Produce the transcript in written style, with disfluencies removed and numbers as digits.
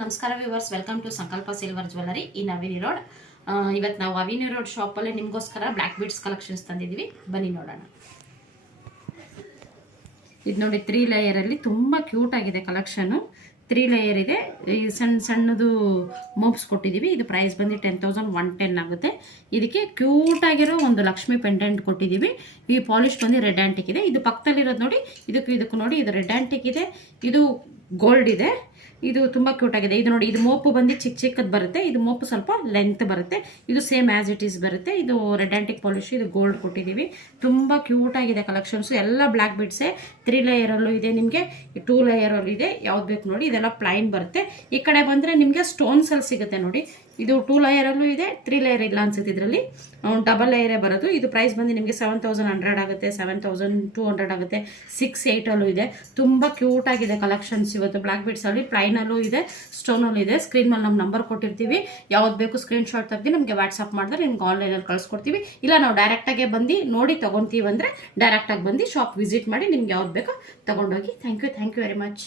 ನಮಸ್ಕಾರ viewers, welcome to ಸಂಕಲ್ಪ silver jewellery ಇನ್ ಅವಿನಿ road. ಇವತ್ತು ನಾವು ಅವಿನಿ ರೋಡ್ ಶಾಪಲ್ಲಿ ನಿಮಗೋಸ್ಕರ ಬ್ಲ್ಯಾಕ್ ಬೀಡ್ಸ್ ಕಲೆಕ್ಷನ್ಸ್ ತಂದಿದ್ದೀವಿ. ಬನ್ನಿ ನೋಡೋಣ. ಇದು ನೋಡಿ 3 ಲೇಯರಲ್ಲಿ ತುಂಬ ಕ್ಯೂಟ್ ಆಗಿದೆ ಕಲೆಕ್ಷನು. 3 ಲೇಯರ್ ಇದೆ. ಈ ಸಣ್ಣದು ಮೋಪ್ಸ್ ಕೊಟ್ಟಿದ್ದೀವಿ. ಇದು ಪ್ರೈಸ್ ಬಂದು 10,110 ಆಗುತ್ತೆ. ಇದಕ್ಕೆ ಕ್ಯೂಟ್ ಆಗಿರೋ ಒಂದು ಲಕ್ಷ್ಮಿ ಪೆಂಡೆಂಟ್ ಕೊಟ್ಟಿದ್ದೀವಿ. ಈ ಪಾಲಿಶ್ ಬಂದು ರೆಡ್ ಆಂಟಿಕ್ ಇದೆ. ಇದು ಪಕ್ಕದಲ್ಲಿರೋದು ನೋಡಿ, ಇದಕ್ಕೂ ನೋಡಿ, ಇದು ರೆಡ್ ಆಂಟಿಕ್ ಇದೆ, ಇದು ಗೋಲ್ಡ್ ಇದೆ. ಇದು ತುಂಬ ಕ್ಯೂಟ್ ಆಗಿದೆ. ಇದು ನೋಡಿ, ಇದು ಮೋಪು ಬಂದು ಚಿಕ್ಕದು ಬರುತ್ತೆ. ಇದು ಮೋಪು ಸ್ವಲ್ಪ ಲೆಂತ್ ಬರುತ್ತೆ. ಇದು ಸೇಮ್ ಆಸ್ ಇಟ್ ಈಸ್ ಬರುತ್ತೆ. ಇದು ರೆಡ್ ಆಂಟಿಕ್ ಪಾಲಿಶ್, ಇದು ಗೋಲ್ಡ್ ಕೊಟ್ಟಿದ್ದೀವಿ. ತುಂಬ ಕ್ಯೂಟ್ ಆಗಿದೆ ಕಲೆಕ್ಷನ್ಸು. ಎಲ್ಲ ಬ್ಲ್ಯಾಕ್ ಬೀಡ್ಸೇ. 3 ಲೇಯರಲ್ಲೂ ಇದೆ, ನಿಮಗೆ 2 ಲೇಯರಲ್ಲೂ ಇದೆ. ಯಾವ್ದು ಬೇಕು ನೋಡಿ. ಇದೆಲ್ಲ ಪ್ಲೈನ್ ಬರುತ್ತೆ. ಈ ಕಡೆ ಬಂದರೆ ನಿಮಗೆ ಸ್ಟೋನ್ಸ್ ಅಲ್ಲಿ ಸಿಗುತ್ತೆ ನೋಡಿ. ಇದು 2 ಲೇಯರಲ್ಲೂ ಇದೆ, 3 ಲೇಯರ್ ಇಲ್ಲ ಅನ್ಸುತ್ತೆ. ಇದರಲ್ಲಿ ಡಬಲ್ ಲೇಯರೇ ಬರೋದು. ಇದು ಪ್ರೈಸ್ ಬಂದು ನಿಮಗೆ 7,100 ಆಗುತ್ತೆ, 7,200 ಆಗುತ್ತೆ. 6,800 ಇದೆ. ತುಂಬ ಕ್ಯೂಟ್ ಆಗಿದೆ ಕಲೆಕ್ಷನ್ಸ್ ಇವತ್ತು ಬ್ಲ್ಯಾಕ್ ಬೀಡ್ಸಲ್ಲಿ. ಪ್ಲೈನಲ್ಲೂ ಇದೆ, ಸ್ಟೋನಲ್ಲೂ ಇದೆ. ಸ್ಕ್ರೀನ್ ಮೇಲೆ ನಮ್ಮ ನಂಬರ್ ಕೊಟ್ಟಿರ್ತೀವಿ. ಯಾವ್ದು ಬೇಕು ಸ್ಕ್ರೀನ್ ಶಾಟ್ ತೆಗೆದು ನಮಗೆ ವಾಟ್ಸಪ್ ಮಾಡಿದ್ರೆ ನಿಮ್ಗೆ ಆನ್ಲೈನಲ್ಲಿ ಕಳಿಸ್ಕೊಡ್ತೀವಿ. ಇಲ್ಲ ನಾವು ಡೈರೆಕ್ಟಾಗೆ ಬಂದು ನೋಡಿ ತೊಗೊತೀವಿ ಅಂದರೆ ಡೈರೆಕ್ಟಾಗಿ ಬಂದು ಶಾಪ್ ವಿಸಿಟ್ ಮಾಡಿ ನಿಮ್ಗೆ ಯಾವ್ದು ಬೇಕೋ ತೊಗೊಂಡೋಗಿ. Thank you very much.